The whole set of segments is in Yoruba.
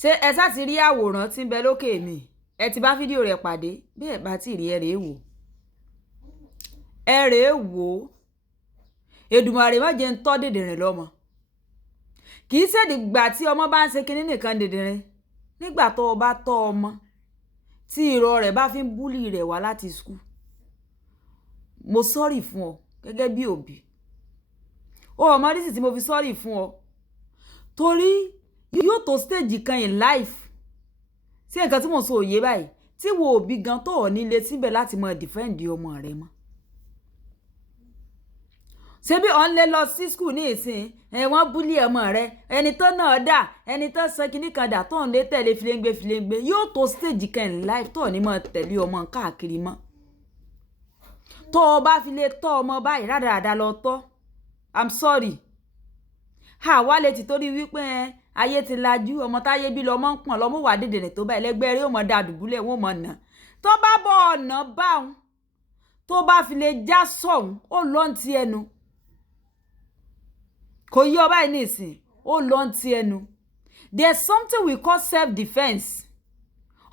ṣé ẹ sá ti rí àwòrán tí ń bẹ lókè mi ẹ ti bá fídíò rẹ̀ pàdé bí ẹ bá ti rí ẹ rèé wò Èdùmàrè má jẹ́ ń tọ́ dèdèrìn lọ́mọ kì í ṣèdìgbà tí ọmọ bá ń ṣe kinní nìkan dèdèrìn nígbà tó o bá tọ́ ọmọ tí irọ́ rẹ̀ bá fi ń búlì rẹ̀ wá láti skul mo sọ́rì fún ọ gẹ́gẹ́ bí òbí o ọmọ rísì tí mo fi sọ́rì fún ọ torí yóò tó stage kan in life sí nǹkan tí mo sọ òye báyìí tí wo òbí gan tó ọ̀ nílé síbẹ̀ láti mọ defend ọmọ rẹ mọ́ ṣé bí ọ̀n lè lọ sí skul ní ìsìn wọ́n búlì ọmọ rẹ ẹni tó náà dà ẹni tó sọ kinní kan dà tó ń lé tẹ̀lé filéngbé yóò tó stage kan in life tó ní mọ tẹ̀lé ọmọ káàkiri mọ́ tó o bá fi lè tọ́ ọmọ báyìí rádaràda lọ tọ́ I'm sorry àwa lè ti torí wípé ayé ti lajú ọmọ táyé bí lọmọ ń pọ̀n lọmọ wà dèdèrè tó báyìí lẹ́gbẹ́ rí ọmọ dà dùbúlẹ̀ wọn mọ̀ nà tó bá bọ̀ ọ̀nà báwọn tó bá fi lè já sọ̀hún ó lọ́n ti ẹnu kò yí ọba yìí nìsín ó lọ́n ti ẹnu there's something we call self-defense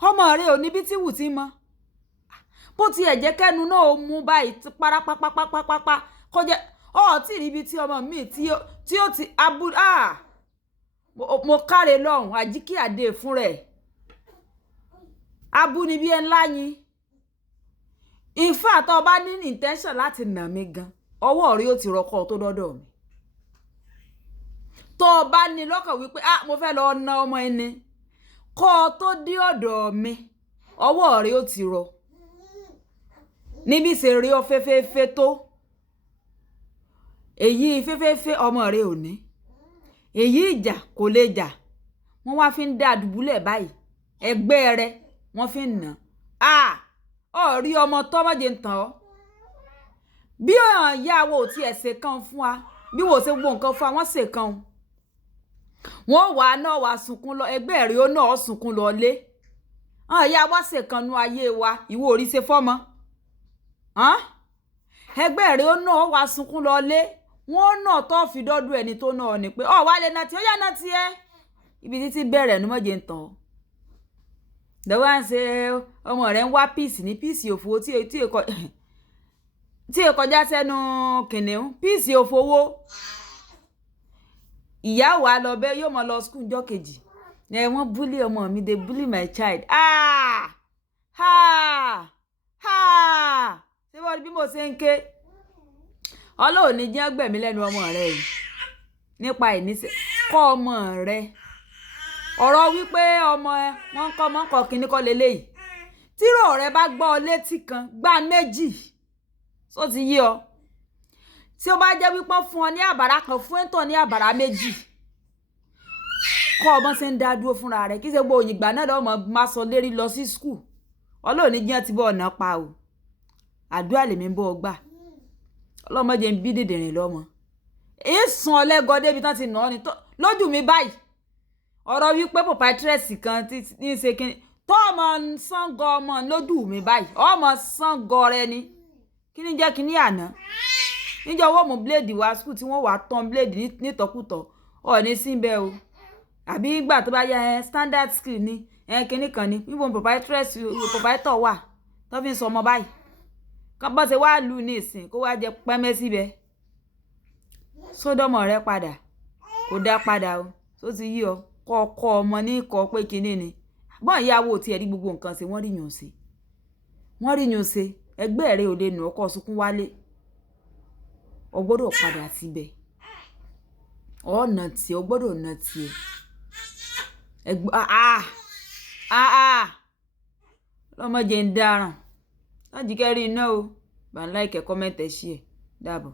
ọmọ rẹ ò níbi tí wù tí mọ́ bó tiẹ̀ jẹ́ kẹ́nu náà ó mú báyìí parapapapapapa kọjá tí níbi tí ọmọ mi tí ó ti abu mo káre lọ́hùn àjíkí àdé fún rẹ̀ abu ni bí ẹ ńlá yín in fact tó bá ní intention láti nà mí gan ọwọ́ rí ó ti rọkọ tó dọ́dọ̀ mi tó bá ní lọ́kàn wípé mo fẹ́ lọ na ọmọ ẹni kó tó dé ọ̀dọ̀ mi ọwọ́ rí ó ti rọ níbi ṣe rí ọ fẹ́fẹ́fẹ́ tó èyí fẹ́fẹ́fẹ́ ọmọ rẹ ò ní èyí ìjà kò lè jà wọ́n wá fi ń dá dùbúlẹ̀ báyìí ẹgbẹ́ rẹ wọ́n fi ń nà rí ọmọ tọ́mọ́jẹ ń tàn ọ́ bí ọ̀hún ìyàwó tí ẹ̀ ṣe kan fún wa bí wò ṣe gbọ́ nǹkan fún wa wọ́n ṣe kan wọ́n wà náà wà sunkún lọ ẹgbẹ́ rẹ ó náà sunkún lọ lé ìyá wa ṣe kan nu ayé wa ìwọ orí ṣe fọ́mọ ẹgbẹ́ rẹ ó náà wà sunkún lọ lé wọ́n náà tó fi dọ́dún ẹni tó náà ní pé wà lè náà tí ó yá náà tí ẹ ibi títí bẹ̀rẹ̀ ní mọ́jẹ̀ ń tàn ọ́ lọ́wọ́ à ń ṣe ọmọ rẹ̀ ń wá píìsì ní píìsì òfowó tí è kọjá sẹ́nu kìnìún píìsì òfowó ìyá wa lọ bẹ́ yóò mọ lọ skul jọ́ kejì wọ́n búlì ọmọ mi they bully my child ṣé wọ́n bí mo ṣe ń ké ọlọ́run ní jẹ́ gbẹ̀mí lẹ́nu ọmọ rẹ yìí nípa ìníṣẹ́ kọ́ ọmọ rẹ ọ̀rọ̀ wípé ọmọ wọn kọ́ ọmọ kọ́ kínní kọ́ leléyìí tírò rẹ bá gbọ́ ọ létí kan gbá méjì tó ti yí ọ tí ó bá jẹ́ wípé fún ọ ní àbàrà kan fún ẹ̀tọ́ ní àbàrà méjì kọ́ ọmọ ṣe ń dá dúró fúnra rẹ kí ṣe gbọ́ òyìnbá náà lọ́mọ máa sọ lérí lọ sí skul ọlọ́run ní jẹ́ ti bọ́ ọ̀nà pa o àdúrà lèmi ń bọ́ ọ gbà ọlọ́mọdé ń bí dèdèrìn lọ́mọ ìsùn ọlẹ́gọ́ débi tán ti nà ọ́ ni lójú mi báyìí ọ̀rọ̀ wípé proprietress kan ti ní ṣe kí tó ọmọ Ṣàngó ọmọ lójú mi báyìí ọmọ Ṣàngó rẹ ni kí ni jẹ́ kí ní àná níjọ́ wọ́n mú bíléèdì wá skul tí wọ́n wà tán bíléèdì nítọ̀kùtọ̀ ní síbẹ̀ o àbí ìgbà tó bá yẹ standard skill ni kinní kan ni wíwọ́n proprietor wà tó fi ń sọ ọmọ báyìí kan bọ́ ṣe wá lù ní ìsìn kó wá jẹ pẹ́mẹ́ síbẹ̀ sódọ́mọ rẹ padà kò dá padà o tó ti yí ọ kọ́ ọkọ ọmọ ní ikọ̀ pé kinní ni bọ́n ìyàwó tí ẹ rí gbogbo nǹkan ṣe wọ́n rí yàn ṣe ẹgbẹ́ rẹ ò lè nà ọkọ̀ sunkún wálé o gbọ́dọ̀ padà síbẹ̀ ọ̀nà tí o gbọ́dọ̀ nà tiẹ̀ lọ́mọdé ń dáràn láti kẹ́rí iná o bá ń láìkẹ́ kọ́mẹ́ntẹ̀ ṣí ẹ̀ dáàbọ̀.